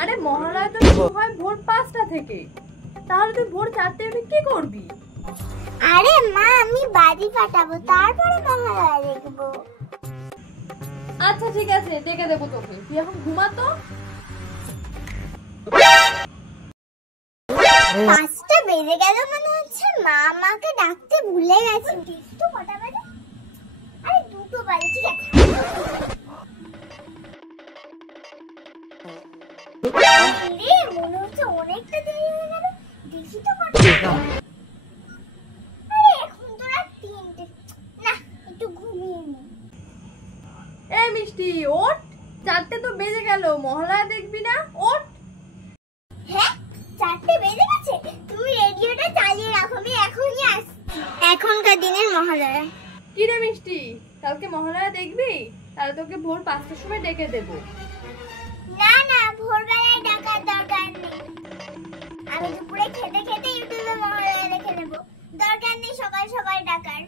আরে মহালয়া তো শুরু হয় ভোর 5টা থেকে, তাহলে তুই ভোর 4টে উঠে কি করবি? আরে মা, আমি বাজি ফাটাবো, তারপরে মহালয়া দেখবো। আচ্ছা ঠিক আছে, ডেকে দেবো তোকে, তুই এখন ঘুমাতো। 5টা বেজে গেল মনে হচ্ছে, মা আমাকে ডাকতে ভুলে গেছে। তো কটা বাজে? আরে 2টো বাজে, ঠিক আছে। রে, মনে হচ্ছে অনেকটা দেরি হয়ে গেল, দেখি তো কটা। আরে এখন তো রাত 3টে, না একটু ঘুমিয়ে নি। এই মিষ্টি ওঠ, 4টে তো বেজে গেল, মহালয়া দেখবি না? ওঠ। হ্যাঁ, 4টে বেজে গেছে, তুমি রেডিওটা চালিয়ে রাখো, আমি এখনই আসছি। এখনকার দিনের মহালয়া। কি রে মিষ্টি, কালকে মহালয়া দেখবি? তাহলে তোকে ভোর 5টার সময় ডেকে দেবো। না না, ভোরবেলায় ডাকার দরকার নেই, আমি দুপুরে খেতে খেতে ইউটিউবে মহালয়া দেখে নেবো, দরকার নেই সকাল সকাল ডাকার।